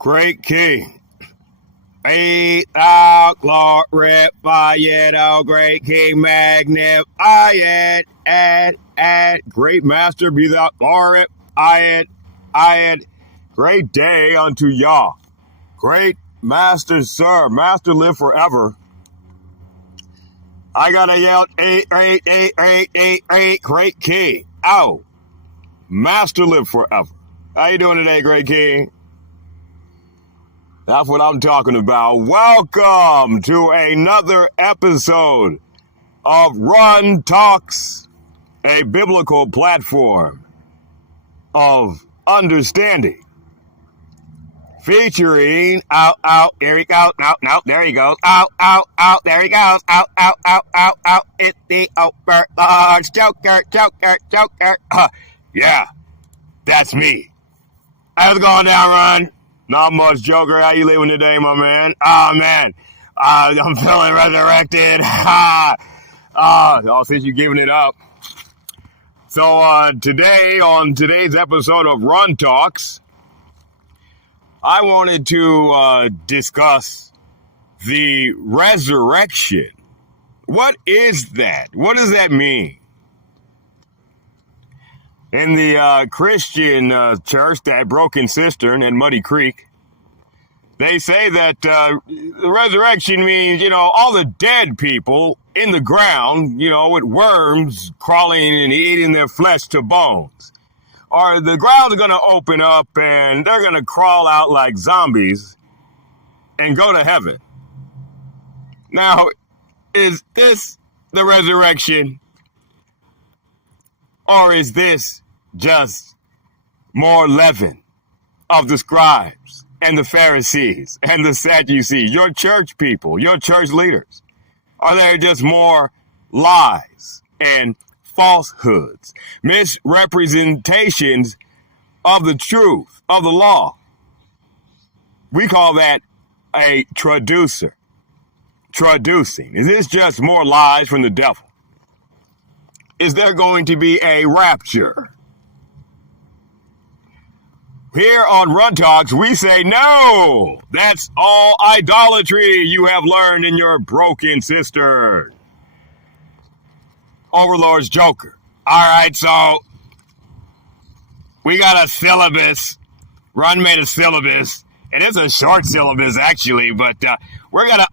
Great King. Be thou glorified, O great King, magnified, great Master, be thou glorified, great day unto Yah. Great Master, sir, Master live forever. I gotta yell, great King. Ow, Master live forever. How you doing today, great King? That's what I'm talking about. Welcome to another episode of Runn Talks, a biblical platform of understanding. Featuring, there he goes, there he goes, there he goes, it's the overlords, Joker. Yeah, that's me. How's it going down, Runn? Not much, Joker. How you living today, my man? Oh, man. I'm feeling resurrected. Since you're giving it up. So, today, on today's episode of Runn Talks, I wanted to discuss the resurrection. What is that? What does that mean? In the Christian church, that broken cistern at Muddy Creek, they say that the resurrection means, all the dead people in the ground, with worms crawling and eating their flesh to bones. Or the ground's going to open up and they're going to crawl out like zombies and go to heaven. Now, is this the resurrection? Or is this just more leaven of the scribes and the Pharisees and the Sadducees, your church people, your church leaders? Are there just more lies and falsehoods, misrepresentations of the truth, of the law? We call that a traducer. Traducing. Is this just more lies from the devil? Is there going to be a rapture? Here on Runn Talks, we say no. That's all idolatry you have learned in your broken cistern. Overlord's Joker. All right, so we got a syllabus. Runn made a syllabus, and it's a short syllabus actually, but we're gonna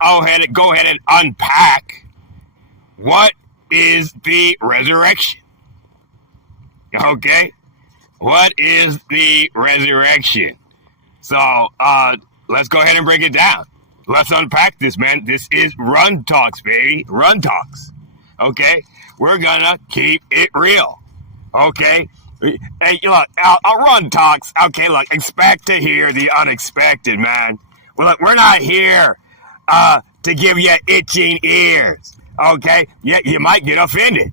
go ahead and unpack what is the resurrection. Okay? What is the resurrection? So, let's go ahead and break it down. Let's unpack this, man. This is Runn Talks, baby. Runn Talks. Okay? We're gonna keep it real. Okay? Hey, look, I'll Runn Talks. Okay, look, expect to hear the unexpected, man. Well, look, we're not here to give you itching ears. Okay? Yeah, you might get offended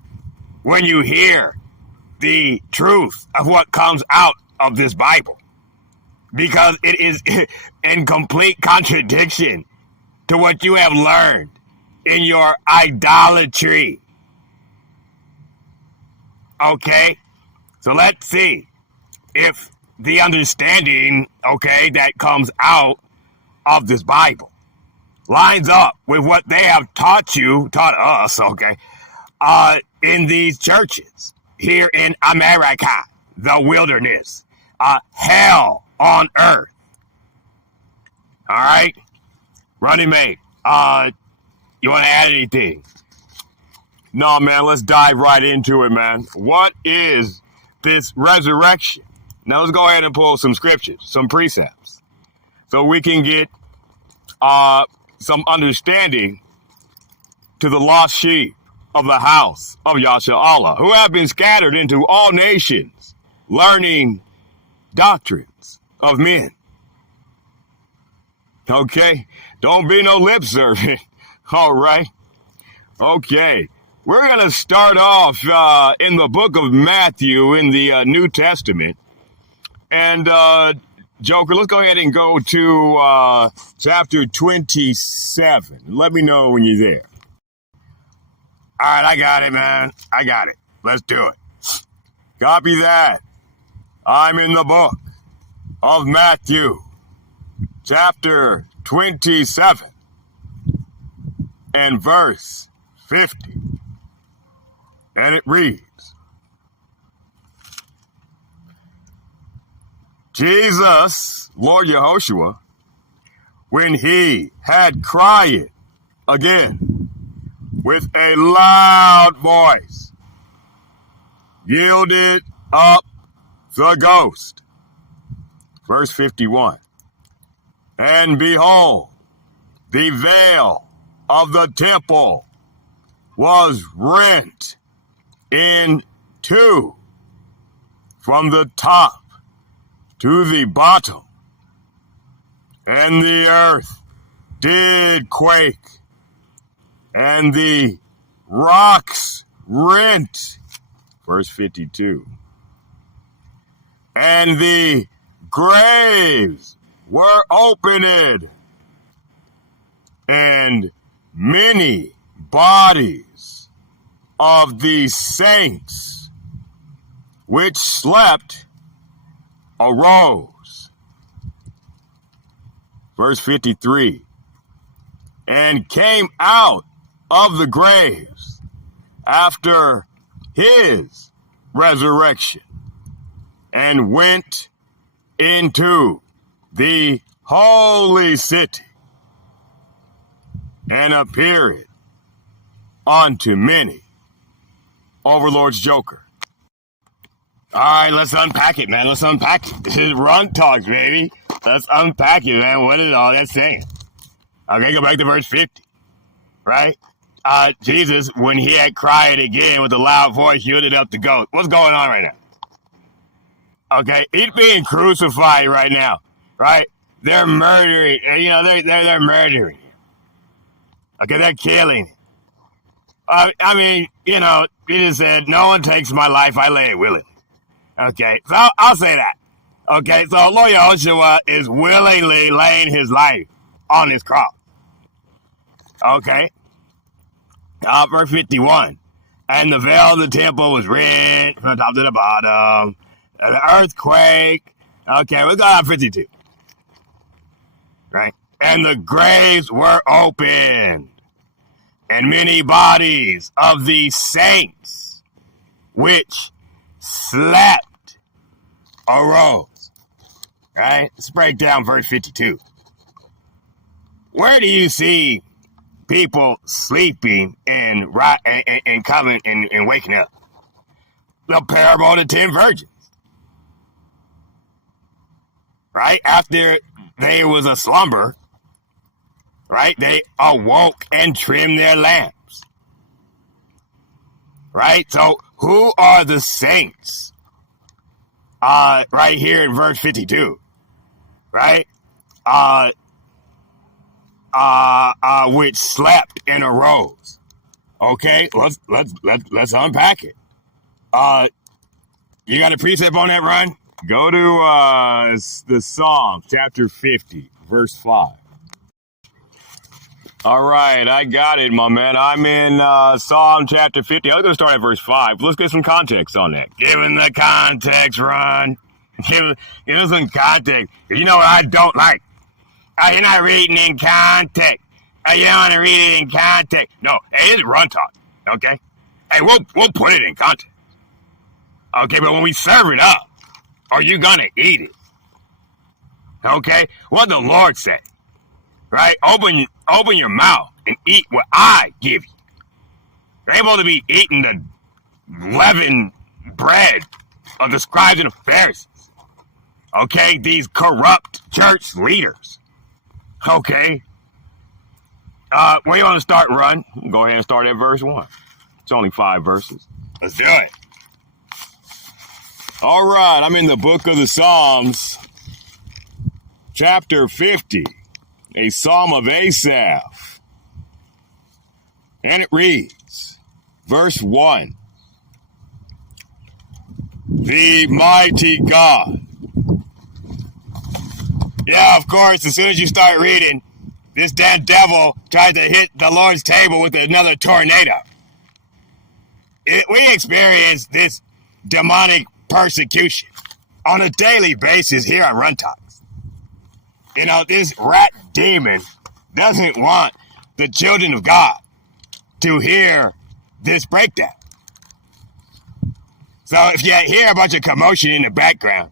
when you hear the truth of what comes out of this Bible, because it is in complete contradiction to what you have learned in your idolatry. Okay? So let's see if the understanding, that comes out of this Bible lines up with what they have taught us, in these churches here in America, the wilderness, hell on earth. All right? Running mate, you want to add anything? No, man, let's dive right into it, man. What is this resurrection? Now, let's go ahead and pull some scriptures, some precepts, so we can get some understanding to the lost sheep of the house of Yasha Allah, who have been scattered into all nations, learning doctrines of men. Okay? Don't be no lip serving. All right? Okay. We're going to start off in the book of Matthew in the New Testament. And, Joker, let's go ahead and go to chapter 27. Let me know when you're there. All right, I got it, man. I got it. Let's do it. Copy that. I'm in the book of Matthew, chapter 27 and verse 50. And it reads, Jesus, Lord Yehoshua, when he had cried again with a loud voice, yielded up the ghost. Verse 51. And behold, the veil of the temple was rent in two from the top to the bottom, and the earth did quake, and the rocks rent. Verse 52. And the graves were opened, and many bodies of the saints which slept arose. Verse 53. And came out of the graves after his resurrection, and went into the holy city, and appeared unto many. Overlord's Joker. All right, let's unpack it, man. Let's unpack it. This is Runn Talks, baby. Let's unpack it, man. What is all that saying? Okay, go back to verse 50, right? Jesus, when he had cried again with a loud voice, yielded up the ghost. What's going on right now? Okay, he's being crucified right now, right? They're murdering, they're murdering. Okay, they're killing. I mean, he just said, no one takes my life, I lay it willingly. Okay, so I'll say that. Okay, so Lord Yehoshua is willingly laying his life on his cross. Okay. Verse 51. And the veil of the temple was rent from the top to the bottom. An earthquake. Okay, we got 52. Right? And the graves were opened, and many bodies of the saints which slept arose. Right? Let's break down verse 52. Where do you see people sleeping and coming and waking up? The parable of the 10 virgins. Right? After there was a slumber, right? They awoke and trimmed their lamps. Right? So who are the saints? Right here in verse 52. Right? Which slept and arose. Okay, let's unpack it. You got a precept on that, Runn? Go to the Psalm, chapter 50, verse 5. All right, I got it, my man. I'm in Psalm chapter 50. I'm going to start at verse 5. Let's get some context on that. Given the context, Runn. Give some context. You know what I don't like? You're not reading in context. You don't want to read it in context. No, hey, it's Runn Talk, okay? Hey, we'll put it in context. Okay, but when we serve it up, are you going to eat it? Okay? What the Lord said, right? Open your mouth and eat what I give you. You're able to be eating the leavened bread of the scribes and the Pharisees. Okay? These corrupt church leaders. Okay? Where you want to start, Runn? Go ahead and start at verse 1. It's only 5 verses. Let's do it. All right, I'm in the book of the Psalms, chapter 50, a psalm of Asaph. And it reads, verse 1, the mighty God. Yeah, of course, as soon as you start reading, this damn devil tries to hit the Lord's table with another tornado. We experience this demonic persecution on a daily basis here at Runn Talks. This rat demon doesn't want the children of God to hear this breakdown. So if you hear a bunch of commotion in the background,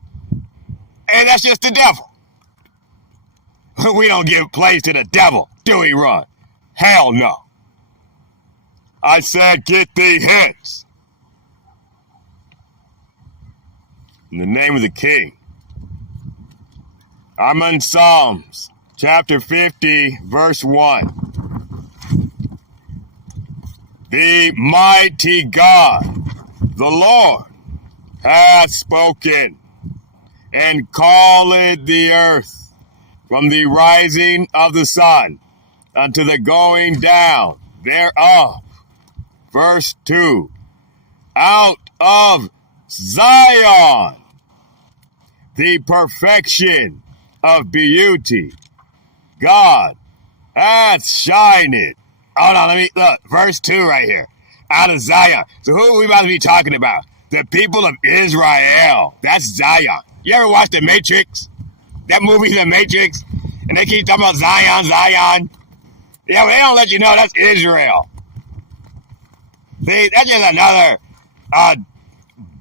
and that's just the devil. We don't give place to the devil, do we, Runn? Hell no. I said, get thee hence. In the name of the King. I'm in Psalms, chapter 50, verse 1. The mighty God, the Lord, hath spoken, and calleth the earth from the rising of the sun unto the going down thereof. Verse 2. Out of Zion, the perfection of beauty, God hath shined. Hold on, let me look. Verse 2 right here. Out of Zion. So who are we about to be talking about? The people of Israel. That's Zion. You ever watch The Matrix? That movie, The Matrix? And they keep talking about Zion, Zion. Yeah, but they don't let you know that's Israel. See, that's just another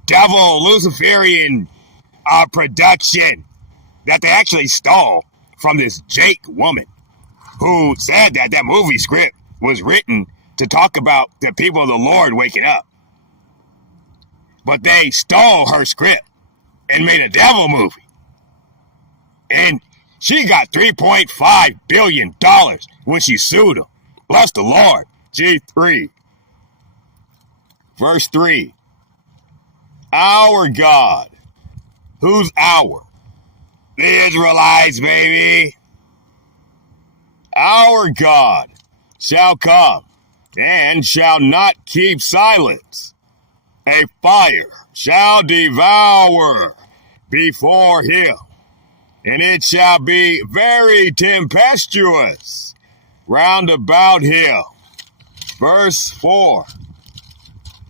devil Luciferian production that they actually stole from this Jake woman who said that movie script was written to talk about the people of the Lord waking up. But they stole her script and made a devil movie. And she got $3.5 billion when she sued him. Bless the Lord. G3. Verse 3. Our God. Who's our? The Israelites, baby. Our God shall come and shall not keep silence. A fire shall devour before him, and it shall be very tempestuous round about him. Verse 4.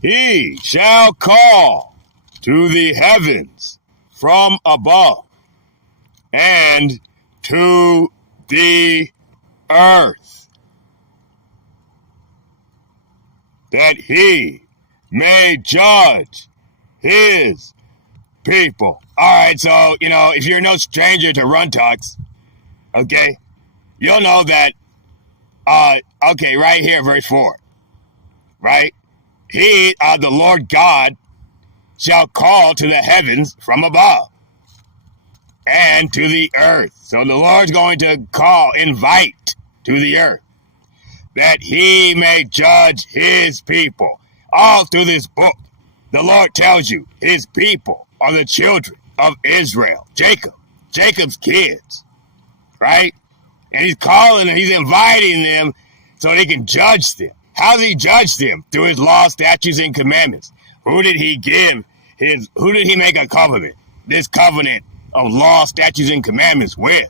He shall call to the heavens from above, and to the earth, that he may judge his people. All right, so, if you're no stranger to Runn Talks, okay, you'll know that, okay, right here, verse 4, right? He, the Lord God, shall call to the heavens from above and to the earth. So the Lord's going to invite to the earth, that he may judge his people. All through this book, the Lord tells you his people are the children of Israel, Jacob's kids, right? And he's calling them, he's inviting them so he can judge them. How does he judge them? Through his law, statutes, and commandments. Who did he make a covenant? This covenant of law, statutes, and commandments with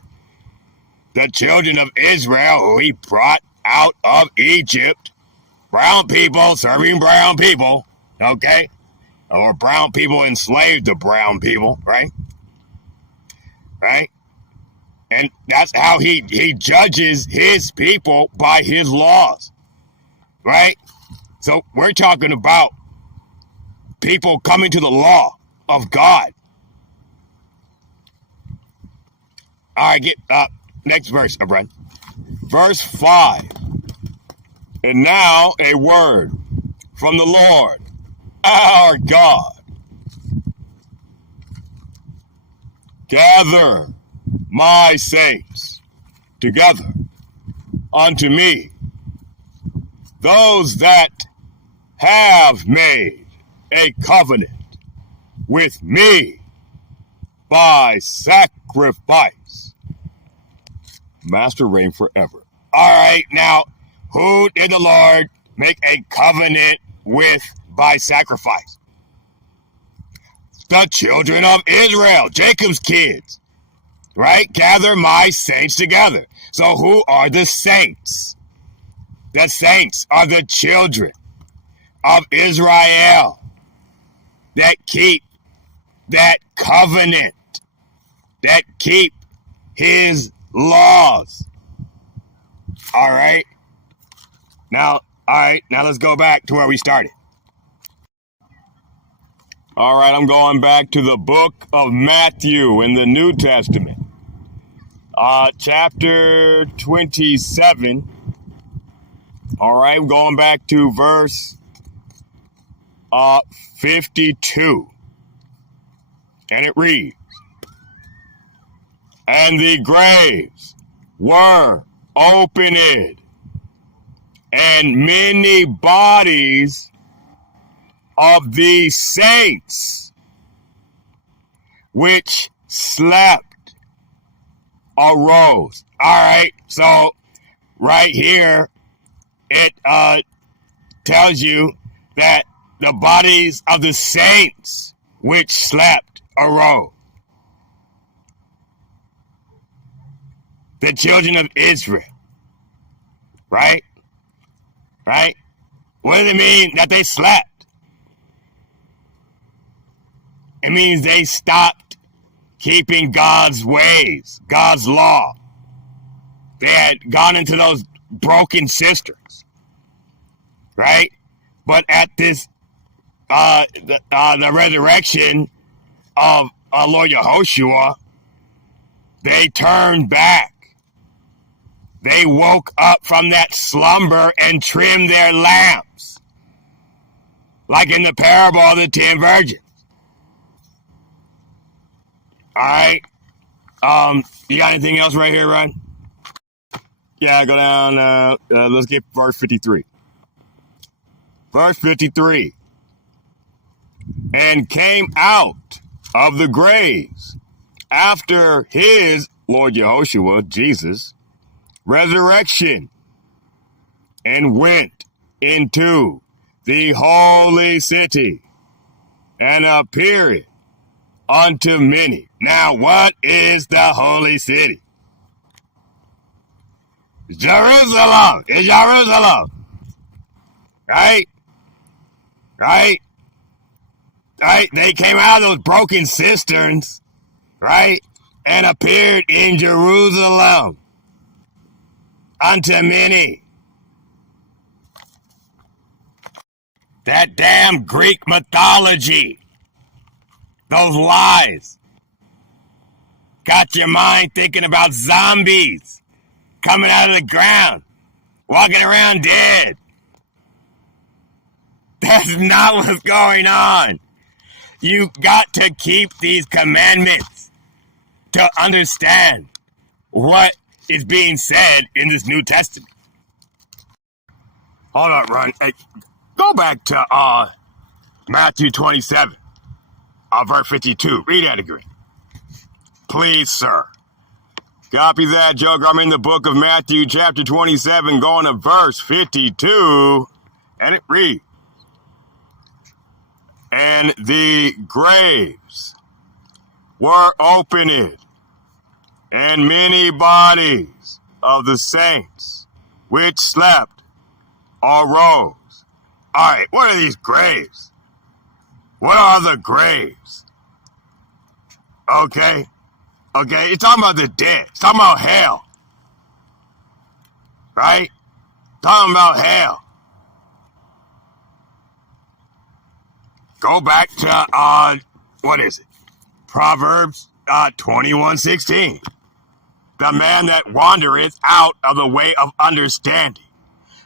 the children of Israel, who he brought out of Egypt. Brown people serving brown people, okay? Or brown people enslaved to brown people, right? Right? And that's how he judges his people, by his laws, right? So we're talking about people coming to the law of God. All right, get next verse, Runn. Verse 5. And now a word from the Lord, our God. Gather my saints together unto me, those that have made a covenant with me by sacrifice. Master reign forever. All right, now, who did the Lord make a covenant with by sacrifice? The children of Israel, Jacob's kids, right? Gather my saints together. So who are the saints? The saints are the children of Israel that keep that covenant, that keep his laws. All right. Now let's go back to where we started. All right, I'm going back to the book of Matthew in the New Testament. Chapter 27. All right, I'm going back to verse 52. And it reads, "And the graves were opened, and many bodies of the saints which slept arose." All right, so right here it tells you that the bodies of the saints which slept arose. The children of Israel, right? Right? What does it mean that they slept? It means they stopped keeping God's ways, God's law. They had gone into those broken cisterns, right? But at this, the resurrection of Lord Yehoshua, they turned back. They woke up from that slumber and trimmed their lamps, like in the parable of the 10 virgins. All right. You got anything else right here, Runn? Yeah, go down. Let's get verse 53. Verse 53. "And came out of the graves after his," Lord Yehoshua, Jesus, "resurrection, and went into the holy city, and appeared unto many." Now, what is the holy city? Jerusalem. It's Jerusalem. Right? Right? Right? They came out of those broken cisterns, right? And appeared in Jerusalem unto many. That damn Greek mythology. Those lies got your mind thinking about zombies coming out of the ground, walking around dead. That's not what's going on. You got to keep these commandments to understand what is being said in this New Testament. Hold on, Runn. Hey, go back to Matthew 27. Verse 52. Read that again. Please, sir. Copy that, Joker. I'm in the book of Matthew, chapter 27, going to verse 52. And it reads, "And the graves were opened, and many bodies of the saints which slept arose." All right, what are these graves? What are the graves? Okay, it's talking about the dead. It's talking about hell. Right? Talking about hell. Go back to, what is it? Proverbs 21:16. "The man that wandereth out of the way of understanding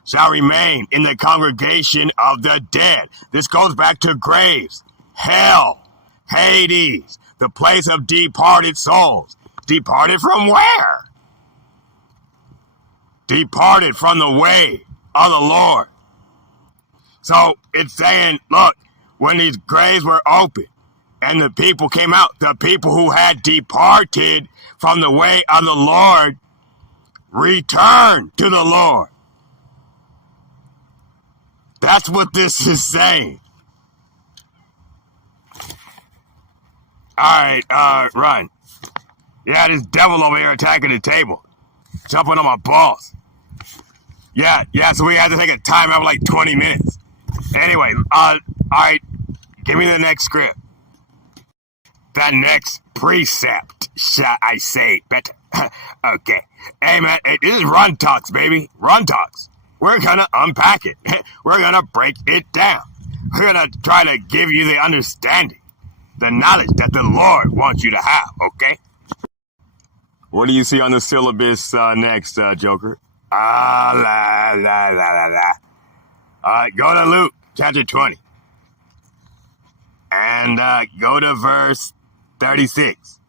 shall remain in the congregation of the dead." This goes back to graves, hell, Hades, the place of departed souls. Departed from where? Departed from the way of the Lord. So it's saying, look, when these graves were open and the people came out, the people who had departed from the way of the Lord returned to the Lord. That's what this is saying. All right, Runn. Yeah, this devil over here attacking the table, jumping on my balls. Yeah, so we had to take a time out of like 20 minutes. Anyway, all right, give me the next script. The next precept, shall I say better. Okay. Hey, man, hey, this is Run Talks, baby. Run Talks. We're going to unpack it. We're going to break it down. We're going to try to give you the understanding, the knowledge that the Lord wants you to have, okay? What do you see on the syllabus next, Joker? La, la, la, la, la. All right, go to Luke chapter 20. And go to verse 36.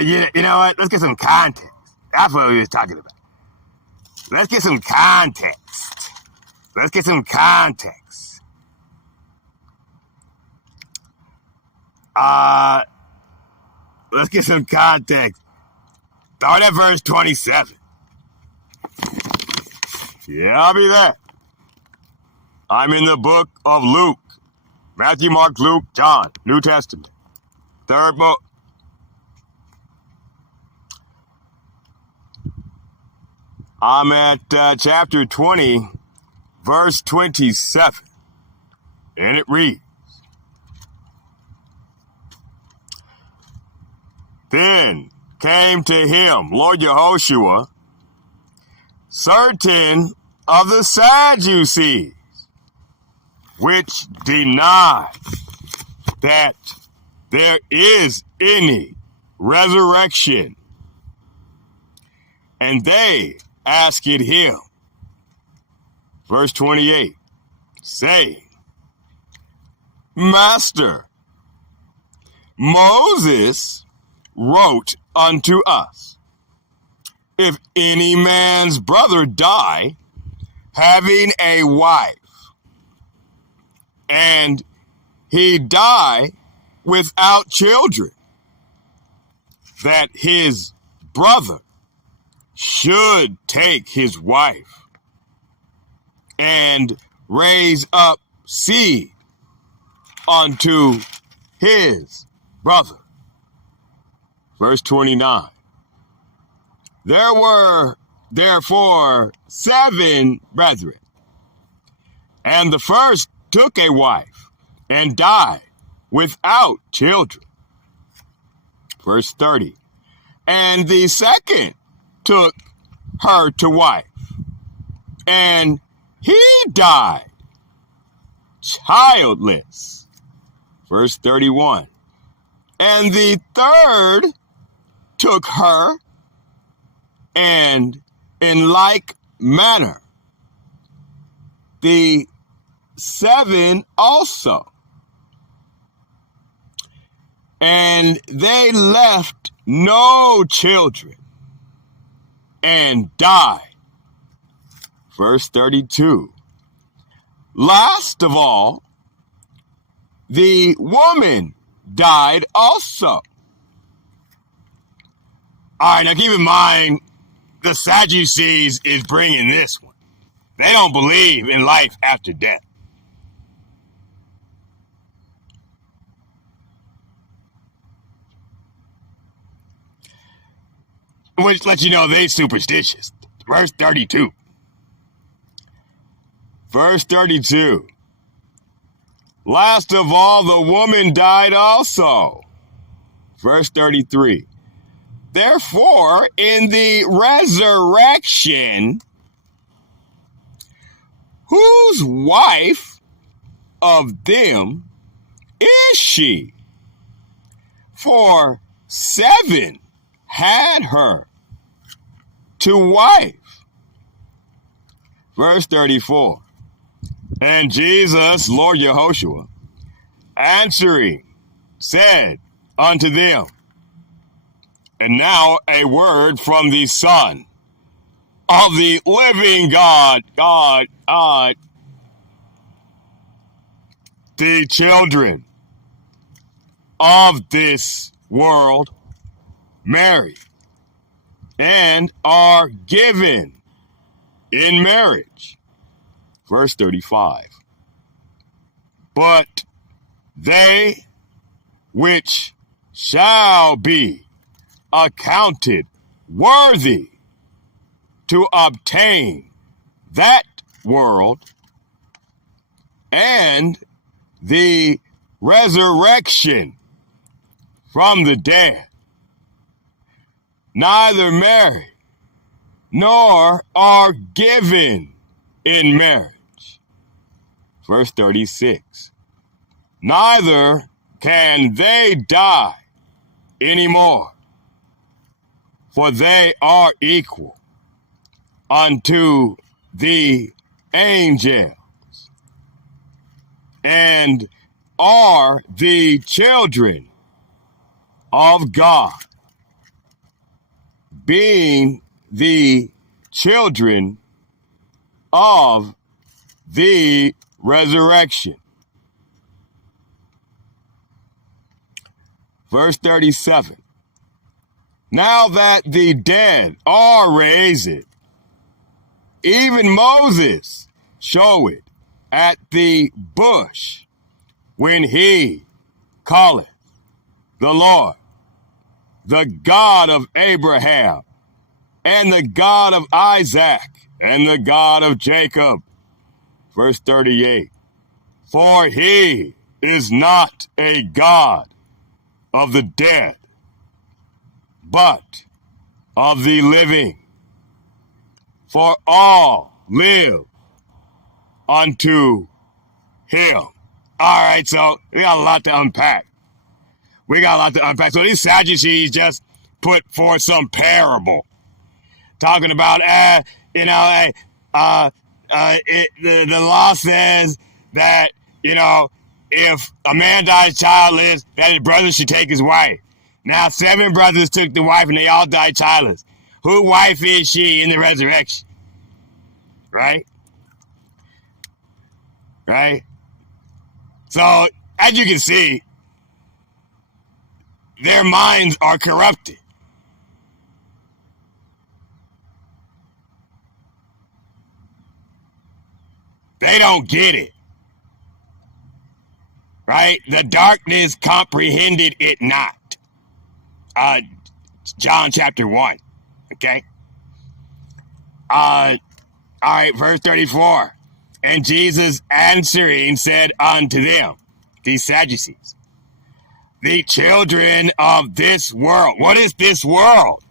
You know what? Let's get some context. That's what we was talking about. Let's get some context. Let's get some context. Let's get some context. Start at verse 27. Yeah, I'll be there. I'm in the book of Luke. Matthew, Mark, Luke, John, New Testament. Third book. I'm at chapter 20, verse 27. And it reads, Then came to him, Lord Yehoshua, certain of the Sadducees, which deny that there is any resurrection. And they asked him, verse 28, saying, Master, Moses wrote unto us, if any man's brother die, having a wife, and he die without children, that his brother should take his wife and raise up seed unto his brother. Verse 29. There were therefore 7 brethren, and the first took a wife and died without children. Verse 30. And the second took her to wife, and he died childless. Verse 31. And the third took her, and in like manner the 7 also. And they left no children, and died. Verse 32. Last of all, the woman died also. All right, now keep in mind, the Sadducees is bringing this one. They don't believe in life after death. Which lets you know they superstitious. Verse 32. Verse 32. Last of all, the woman died also. Verse 33. Therefore, in the resurrection, whose wife of them is she? For 7 had her to wife. Verse 34. And Jesus, Lord Yehoshua, answering, said unto them, and now a word from the Son of the living God, the children of this world marry and are given in marriage. Verse 35. But they which shall be accounted worthy to obtain that world and the resurrection. from the dead, neither marry, nor are given in marriage. Verse 36. Neither can they die anymore, for they are equal unto the angels, and are the children of God, being the children of the resurrection. Verse 37. Now that the dead are raised, even Moses showed at the bush when he calleth the Lord, the God of Abraham, and the God of Isaac, and the God of Jacob. Verse 38. For he is not a God of the dead, but of the living. For all live unto him. All right, so we got a lot to unpack. So these Sadducees just put forth some parable talking about, the law says that, if a man dies childless, that his brother should take his wife. Now, 7 brothers took the wife and they all died childless. Whose wife is she in the resurrection? Right? Right? So, as you can see, their minds are corrupted. They don't get it. Right? The darkness comprehended it not. John chapter 1. Okay? All right, verse 34. And Jesus answering said unto them, these Sadducees, the children of this world. What is this world?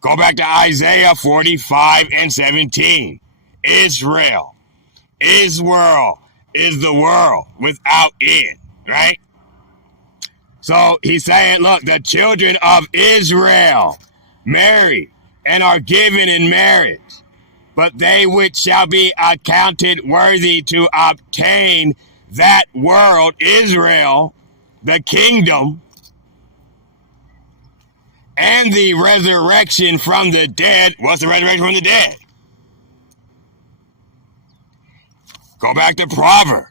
Go back to Isaiah 45 and 17. Israel. Israel is the world without end, right? So he's saying, look, the children of Israel marry and are given in marriage, but they which shall be accounted worthy to obtain that world, Israel, the kingdom, and the resurrection from the dead. What's the resurrection from the dead? Go back to Proverbs.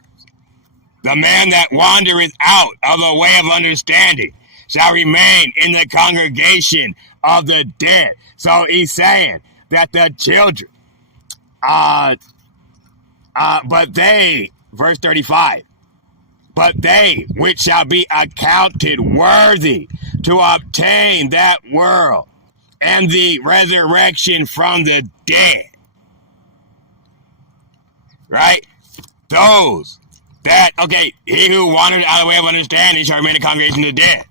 The man that wandereth out of the way of understanding shall remain in the congregation of the dead. So he's saying that the children, but they, verse 35, but they which shall be accounted worthy to obtain that world and the resurrection from the dead. Right? Those that, he who wandered out of the way of understanding shall remain in the congregation of the dead.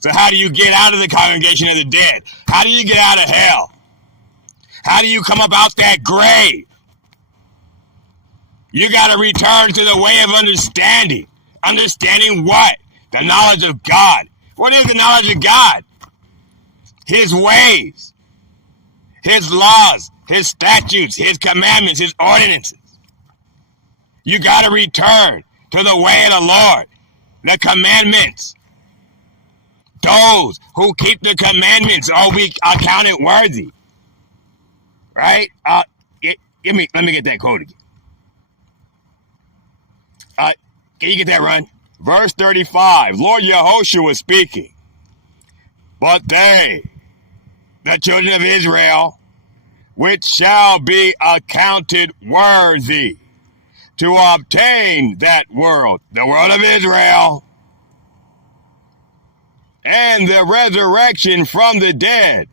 So how do you get out of the congregation of the dead? How do you get out of hell? How do you come up out that grave? You got to return to the way of understanding. Understanding what? The knowledge of God. What is the knowledge of God? His ways, his laws, his statutes, his commandments, his ordinances. You got to return to the way of the Lord, the commandments. Those who keep the commandments will be accounted worthy. Right? Let me get that quote again. Can you get that, Run? Verse 35, Lord Yahushua was speaking. But they, the children of Israel, which shall be accounted worthy to obtain that world, the world of Israel, and the resurrection from the dead.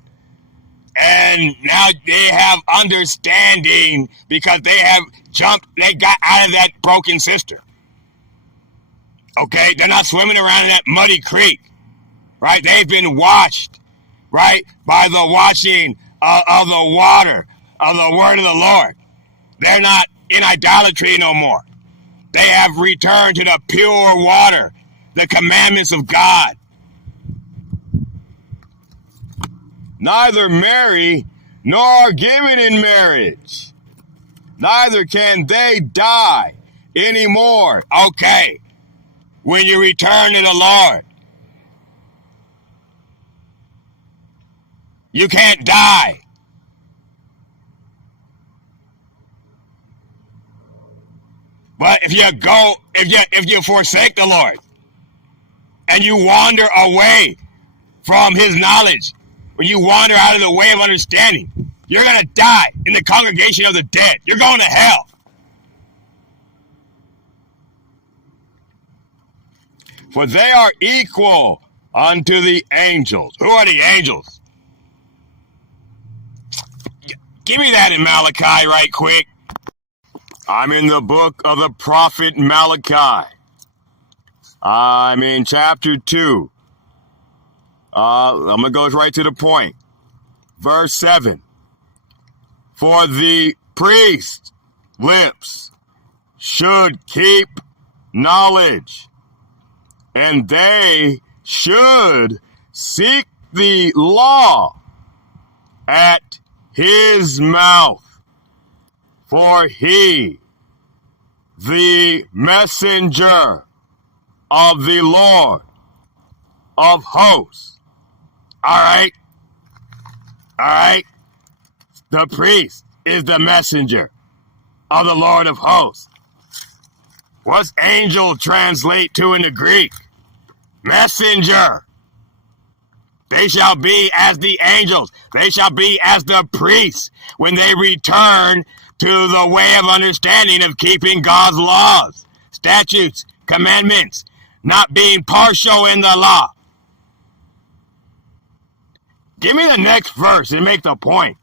And now they have understanding because they got out of that broken cistern. Okay, they're not swimming around in that muddy creek, right? They've been washed, right, by the washing of the water of the word of the Lord. They're not in idolatry no more. They have returned to the pure water, the commandments of God. Neither marry nor are given in marriage. Neither can they die anymore. Okay, when you return to the Lord, you can't die. But if you forsake the Lord and you wander away from his knowledge, when you wander out of the way of understanding, you're going to die in the congregation of the dead. You're going to hell. For they are equal unto the angels. Who are the angels? Give me that in Malachi right quick. I'm in the book of the prophet Malachi. I'm in chapter 2. I'm going to go right to the point. Verse 7. For the priest's lips should keep knowledge, and they should seek the law at his mouth. For he, the messenger of the Lord of hosts. All right. The priest is the messenger of the Lord of hosts. What's angel translate to in the Greek? Messenger. They shall be as the angels. They shall be as the priests when they return to the way of understanding of keeping God's laws, statutes, commandments, not being partial in the law. Give me the next verse and make the point.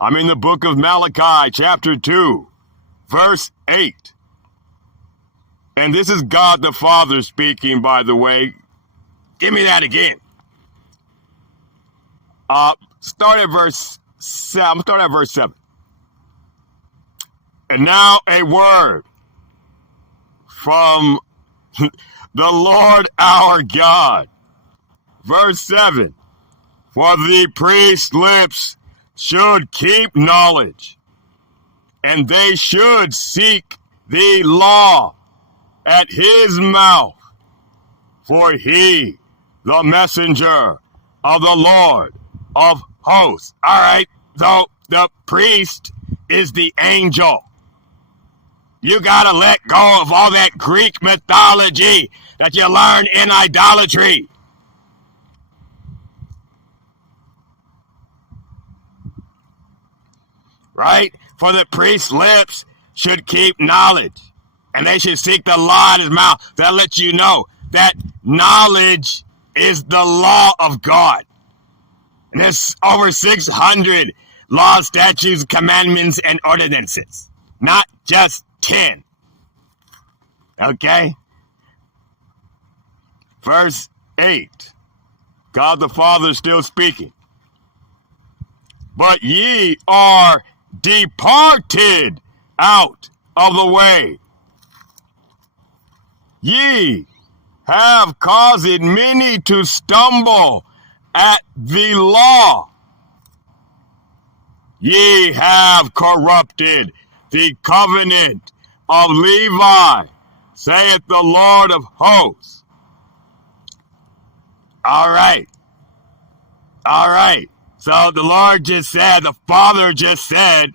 I'm in the book of Malachi, chapter 2, verse 8. And this is God the Father speaking, by the way. Give me that again. Start at verse 7. Start at verse 7. And now a word from the Lord our God. Verse 7. For the priest's lips should keep knowledge, and they should seek the law at his mouth. For he, the messenger of the Lord of hosts. All right, so the priest is the angel. You got to let go of all that Greek mythology that you learn in idolatry. Right? For the priest's lips should keep knowledge, and they should seek the law in his mouth. That lets you know that knowledge is the law of God. And there's over 600 laws, statutes, commandments, and ordinances. Not just 10. Okay? Verse 8. God the Father is still speaking. But ye are departed out of the way. Ye have caused many to stumble at the law. Ye have corrupted the covenant of Levi, saith the Lord of hosts. All right. So the Lord just said, the Father just said,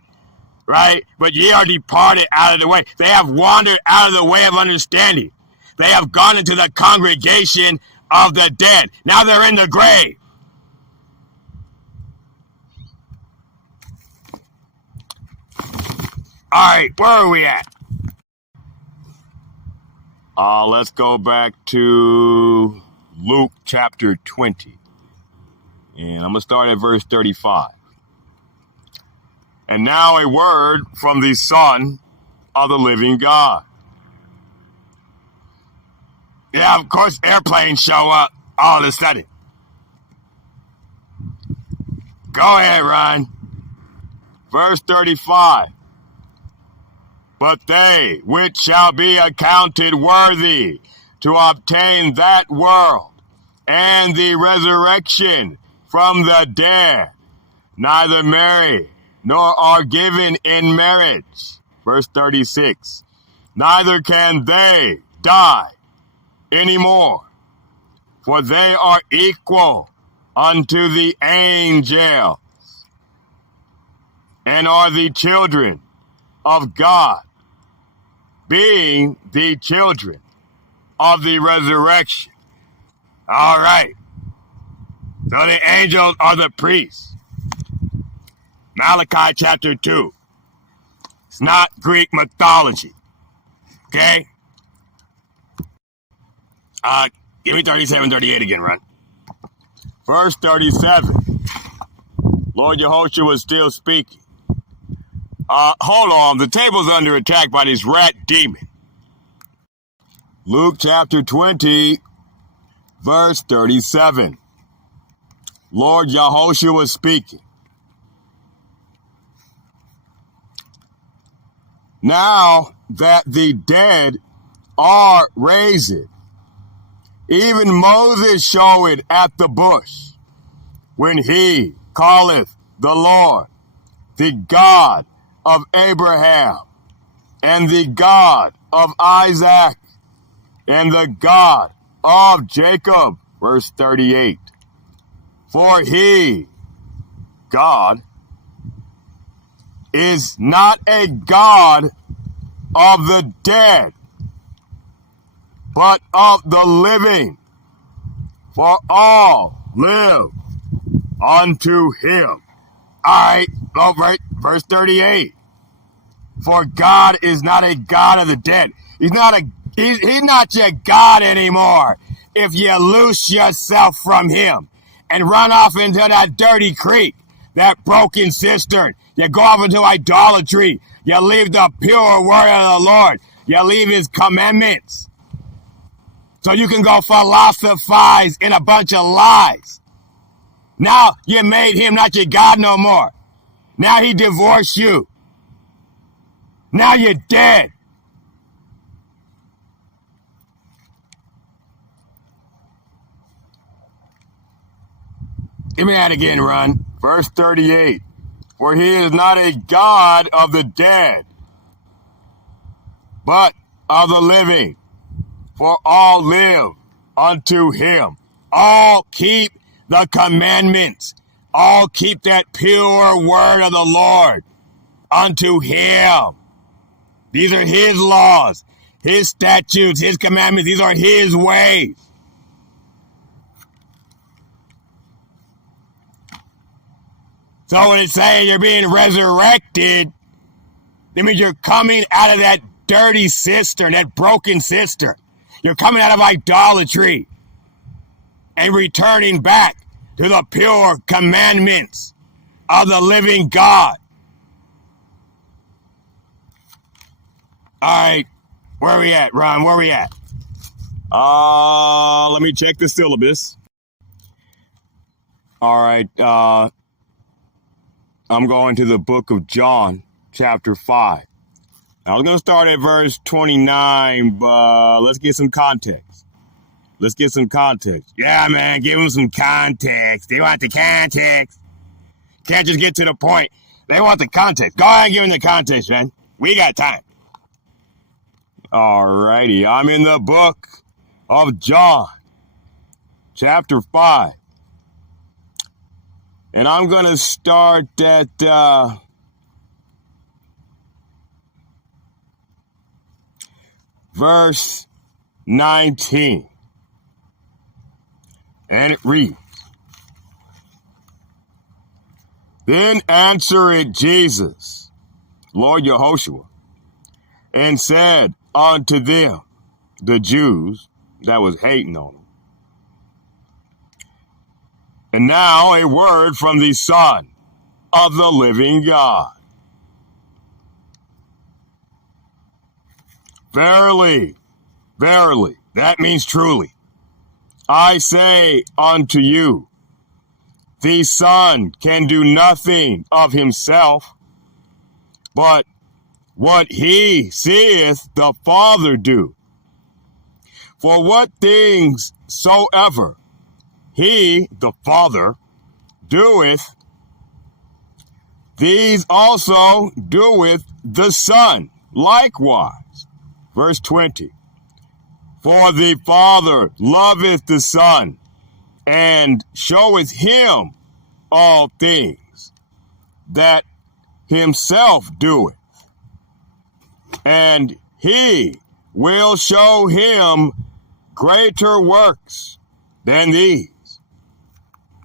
right? But ye are departed out of the way. They have wandered out of the way of understanding. They have gone into the congregation of the dead. Now they're in the grave. All right, where are we at? Let's go back to Luke chapter 20. And I'm going to start at verse 35. And now a word from the Son of the living God. Yeah, of course, airplanes show up all of a sudden. Go ahead, Runn. Verse 35. But they which shall be accounted worthy to obtain that world and the resurrection from the dead, neither marry nor are given in marriage. Verse 36. Neither can they die anymore, for they are equal unto the angels, and are the children of God, being the children of the resurrection. All right. So the angels are the priests. Malachi chapter 2. It's not Greek mythology. Okay? Give me 37, 38 again, Runn. Verse 37. Lord Yehoshua was still speaking. Hold on. The table's under attack by this rat demon. Luke chapter 20, verse 37. Lord Yehoshua was speaking. Now that the dead are raised, even Moses showed at the bush, when he calleth the Lord, the God of Abraham, and the God of Isaac, and the God of Jacob. Verse 38. For he, God, is not a God of the dead, but of the living, for all live unto him. All right, verse 38. For God is not a God of the dead. He's not your God anymore. If you loose yourself from him and run off into that dirty creek, that broken cistern, you go off into idolatry, you leave the pure word of the Lord, you leave his commandments, so you can go philosophize in a bunch of lies. Now you made him not your God no more. Now he divorced you. Now you're dead. Give me that again, Runn. Verse 38. For he is not a God of the dead, but of the living. For all live unto him. All keep the commandments. All keep that pure word of the Lord unto him. These are his laws, his statutes, his commandments. These are his ways. So when it's saying you're being resurrected, that means you're coming out of that dirty cistern, that broken cistern. You're coming out of idolatry and returning back to the pure commandments of the living God. All right, where are we at, Ron? Where are we at? Let me check the syllabus. All right, I'm going to the book of John, chapter 5. I was going to start at verse 29, but let's get some context. Yeah, man, give them some context. They want the context. Can't just get to the point. They want the context. Go ahead and give them the context, man. We got time. All righty, I'm in the book of John, chapter 5. And I'm going to start at verse 19. And it reads, Then answered Jesus, Lord Yehoshua, and said unto them, the Jews that was hating on him, And now a word from the Son of the living God. Verily, verily, that means truly. I say unto you, the Son can do nothing of himself, but what he seeth the Father do. For what things soever he, the Father, doeth, these also doeth the Son likewise. Verse 20. For the Father loveth the Son, and showeth him all things that himself doeth. And he will show him greater works than these,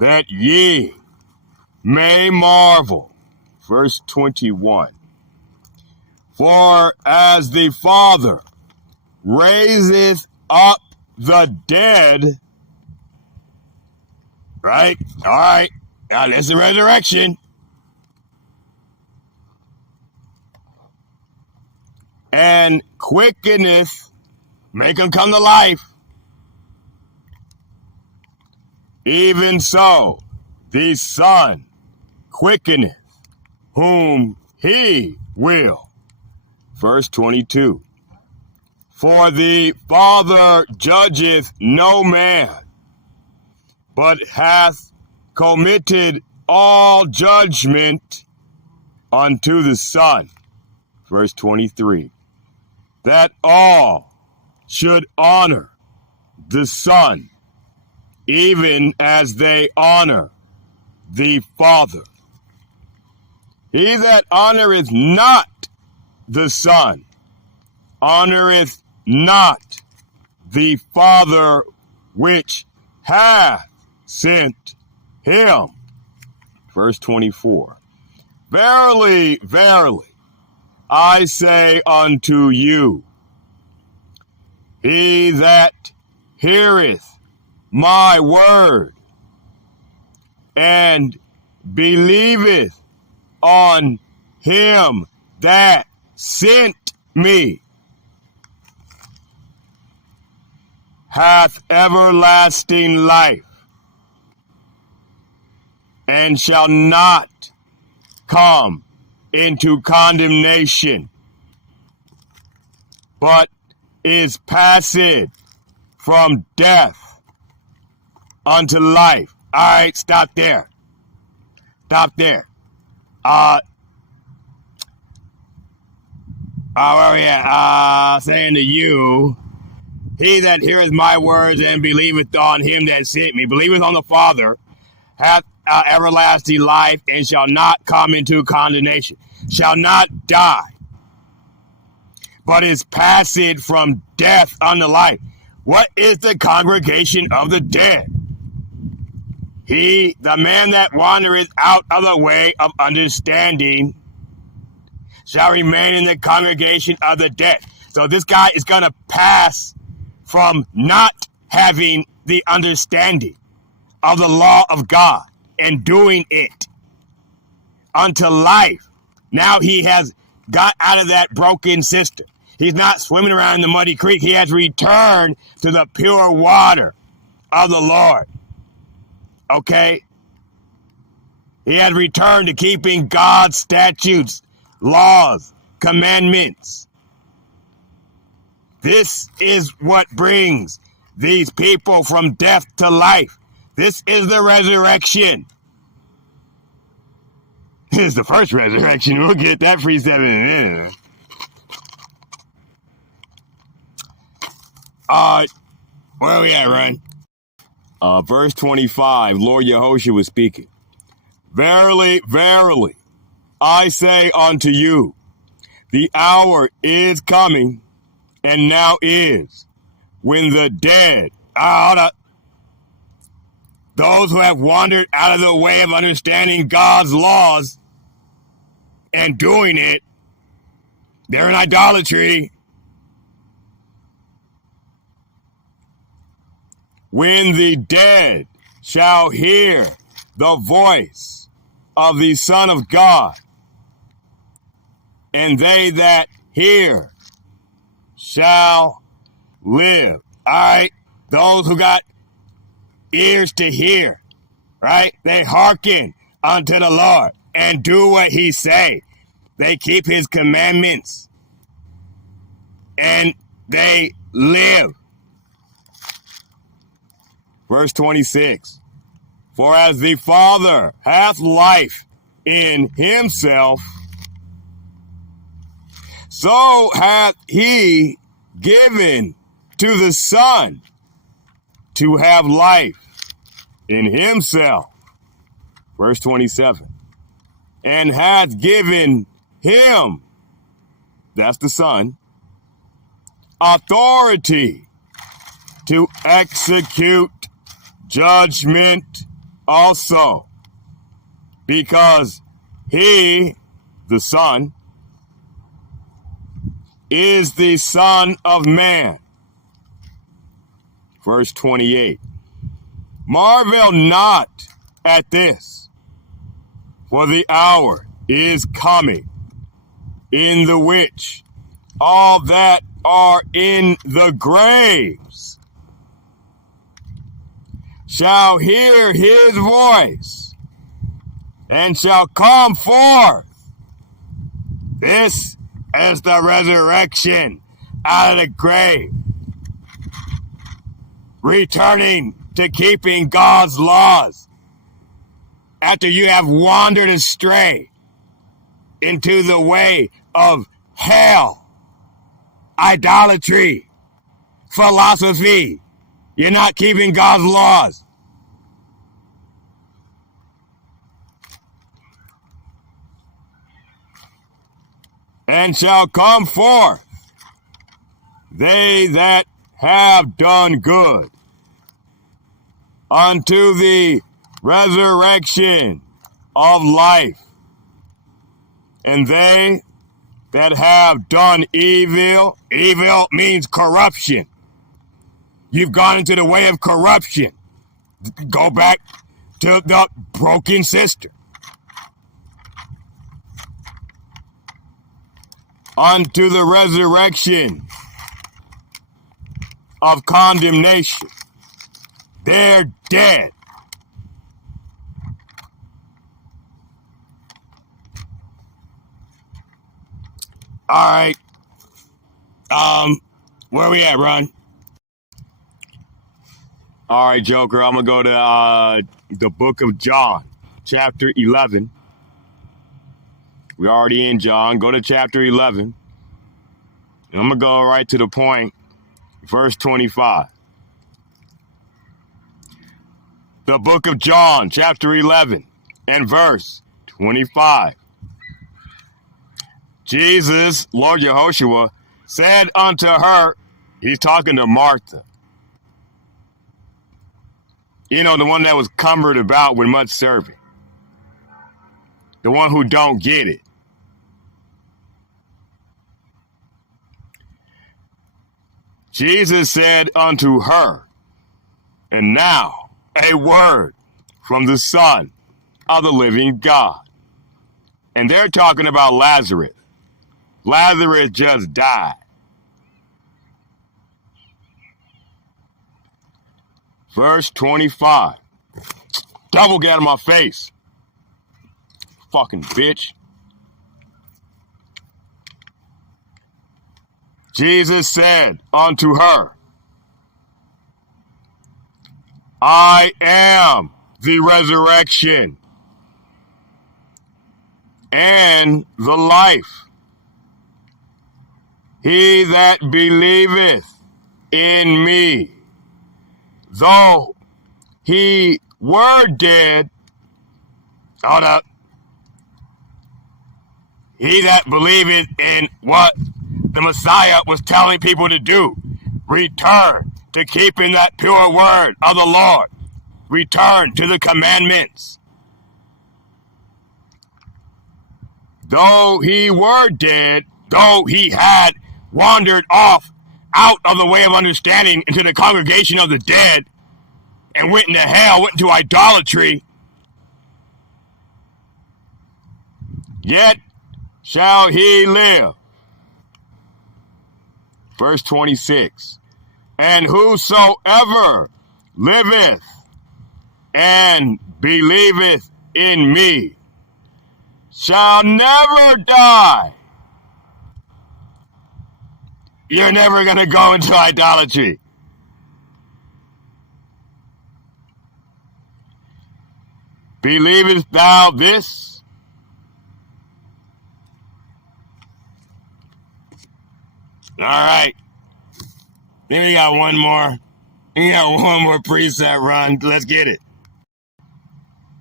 that ye may marvel. Verse 21. For as the Father raiseth up the dead, right? All right. Now there's the resurrection. And quickeneth, make them come to life. Even so, the Son quickeneth whom he will. Verse 22. For the Father judgeth no man, but hath committed all judgment unto the Son. Verse 23. That all should honor the Son, even as they honor the Father. He that honoreth not the Son honoreth not the Father which hath sent him. Verse 24. Verily, verily, I say unto you, he that heareth my word and believeth on him that sent me hath everlasting life, and shall not come into condemnation, but is passed from death unto life. All right, stop there. Stop there. Where we at? Saying to you, he that heareth my words and believeth on him that sent me, believeth on the Father, hath everlasting life, and shall not come into condemnation, shall not die, but is passed from death unto life. What is the congregation of the dead? He, the man that wandereth out of the way of understanding, shall remain in the congregation of the dead. So this guy is going to pass from not having the understanding of the law of God and doing it unto life. Now he has got out of that broken system. He's not swimming around in the muddy creek. He has returned to the pure water of the Lord. Okay? He has returned to keeping God's statutes, laws, commandments. This is what brings these people from death to life. This is the resurrection. This is the first resurrection. We'll get that precept in a minute. Where are we at, Runn? Verse 25, Lord Yahushua was speaking. Verily, verily, I say unto you, the hour is coming, and now is, when the dead, those who have wandered out of the way of understanding God's laws and doing it, they're in idolatry. When the dead shall hear the voice of the Son of God, and they that hear shall live. All right, those who got ears to hear, right? They hearken unto the Lord and do what he say. They keep his commandments and they live. Verse 26, for as the Father hath life in himself, so hath he given to the Son to have life in himself. Verse 27, and hath given him, that's the Son, authority to execute judgment also, because he, the Son, is the Son of Man. Verse 28, marvel not at this, for the hour is coming, in the which all that are in the graves shall hear his voice, and shall come forth. This is the resurrection out of the grave, returning to keeping God's laws after you have wandered astray into the way of hell, idolatry, philosophy. You're not keeping God's laws. And shall come forth they that have done good unto the resurrection of life. And they that have done evil, evil means corruption. You've gone into the way of corruption. Go back to the broken sister. Unto the resurrection of condemnation. They're dead. All right. Where we at, Runn? All right, Joker. I'm gonna go to the book of John, chapter 11. We're already in John. Go to chapter 11. And I'm gonna go right to the point. Verse 25. The book of John, chapter 11, and verse 25. Jesus, Lord Yehoshua, said unto her, he's talking to Martha. You know, the one that was cumbered about with much serving. The one who don't get it. Jesus said unto her, and now a word from the Son of the living God. And they're talking about Lazarus. Lazarus just died. Verse 25. Devil, get out of my face. Fucking bitch. Jesus said unto her, I am the resurrection and the life. He that believeth in me, though he were dead, hold up. He that believeth in what the Messiah was telling people to do, return to keeping that pure word of the Lord. Return to the commandments. Though he were dead, though he had wandered off out of the way of understanding into the congregation of the dead and went into hell, went into idolatry, yet shall he live. Verse 26. And whosoever liveth and believeth in me shall never die. You're never going to go into idolatry. Believest thou this? All right. Then we got one more. We got one more preset run. Let's get it.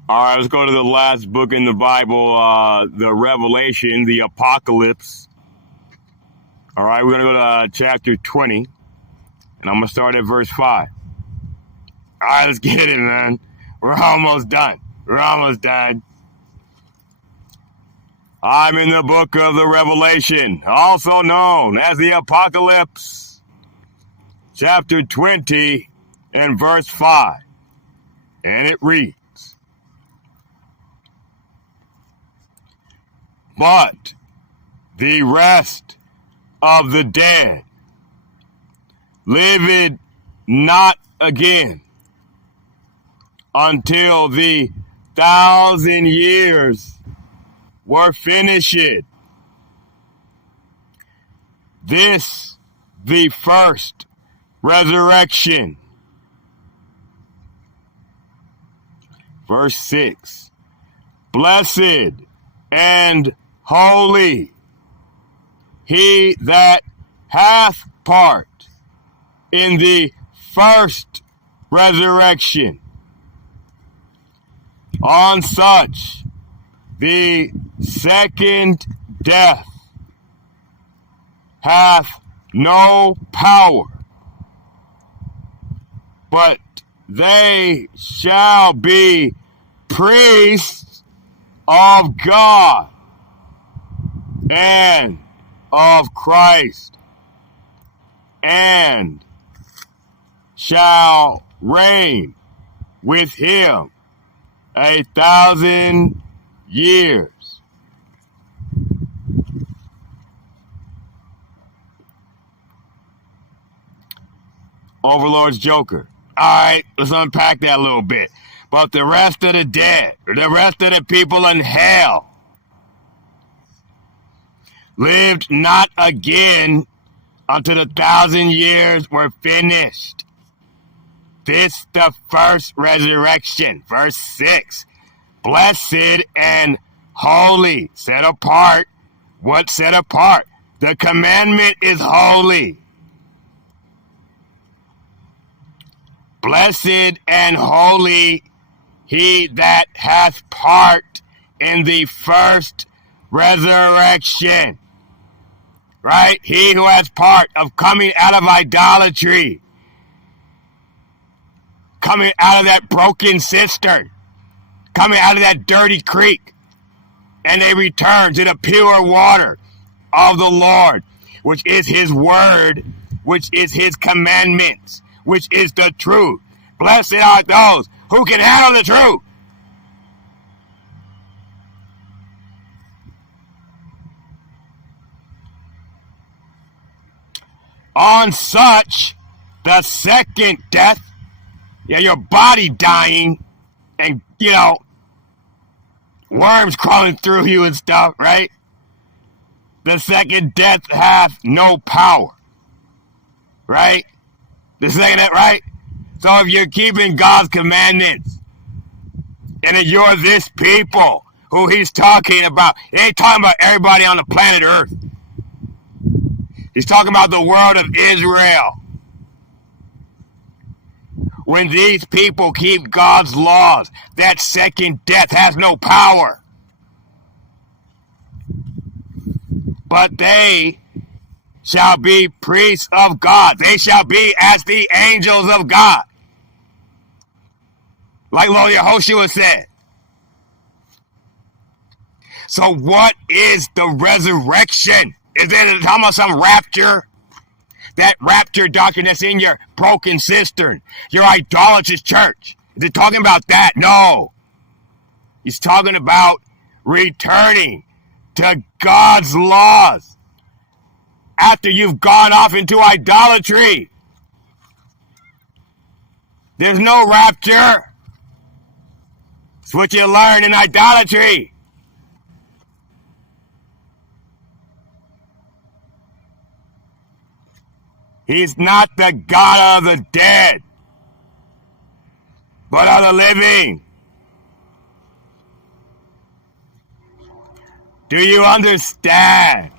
All right, let's go to the last book in the Bible, the Revelation, the Apocalypse. All right, we're going to go to chapter 20, and I'm going to start at verse 5. All right, let's get it, man. We're almost done. We're almost done. I'm in the book of the Revelation, also known as the Apocalypse, chapter 20 and verse 5. And it reads, but the rest of the dead lived not again until the 1,000 years were finished. This the first resurrection. Verse 6. Blessed and holy he that hath part in the first resurrection. On such the second death hath no power, but they shall be priests of God and of Christ, and shall reign with him 1,000 years. Overlord's Joker. All right, let's unpack that a little bit. But the rest of the dead, the rest of the people in hell, lived not again until the 1,000 years were finished. This the first resurrection. Verse 6. Blessed and holy. Set apart. What set apart? The commandment is holy. Blessed and holy he that hath part in the first resurrection. Right? He who has part of coming out of idolatry. Coming out of that broken cistern. Coming out of that dirty creek. And they return to the pure water of the Lord, which is his word, which is his commandments, which is the truth. Blessed are those who can handle the truth. On such, the second death, your body dying and, worms crawling through you and stuff, right? The second death hath no power, right? The second death, right? So if you're keeping God's commandments, and if you're this people who he's talking about, he ain't talking about everybody on the planet Earth. He's talking about the world of Israel. When these people keep God's laws, that second death has no power. But they shall be priests of God. They shall be as the angels of God. Like Lord Yehoshua said. So what is the resurrection? Is it talking about some rapture? That rapture doctrine that's in your broken cistern, your idolatrous church. Is it talking about that? No. He's talking about returning to God's laws after you've gone off into idolatry. There's no rapture. It's what you learn in idolatry. He's not the God of the dead, but of the living. Do you understand?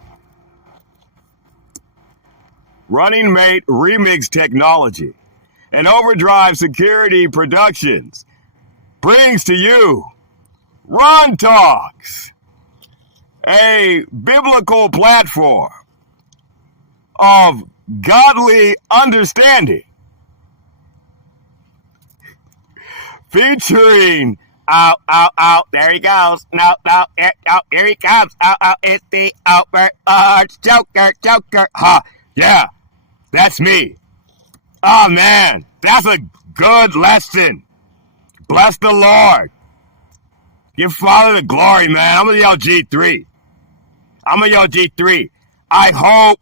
Running Mate Remix Technology and Overdrive Security Productions brings to you Runn Talks, a biblical platform of godly understanding, featuring there he goes. No, here he comes. It's the overarch Joker. Ha, yeah, that's me. Oh, man, that's a good lesson. Bless the Lord. Give Father the glory, man. I'm going to yell G3. I hope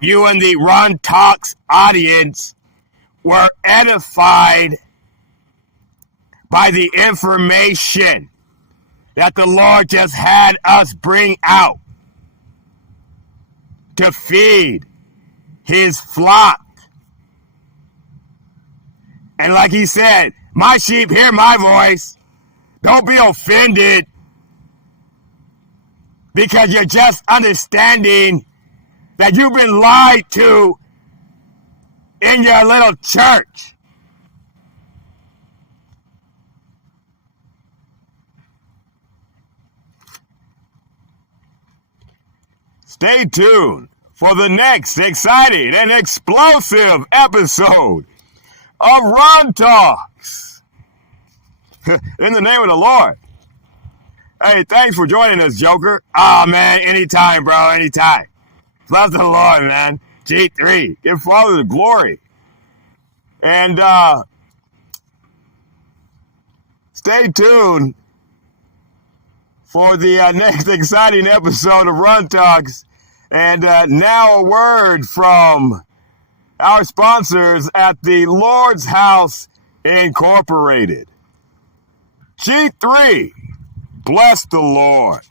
you and the Runn Talks audience were edified by the information that the Lord just had us bring out to feed his flock. And like he said, my sheep hear my voice. Don't be offended because you're just understanding that you've been lied to in your little church. Stay tuned for the next exciting and explosive episode of Runn Talks. In the name of the Lord. Hey, thanks for joining us, Joker. Oh, man, anytime, bro, anytime. Bless the Lord, man. G3, give Father the glory. And stay tuned for the next exciting episode of Runn Talks. And now a word from our sponsors at the Lord's House Incorporated. G3, bless the Lord.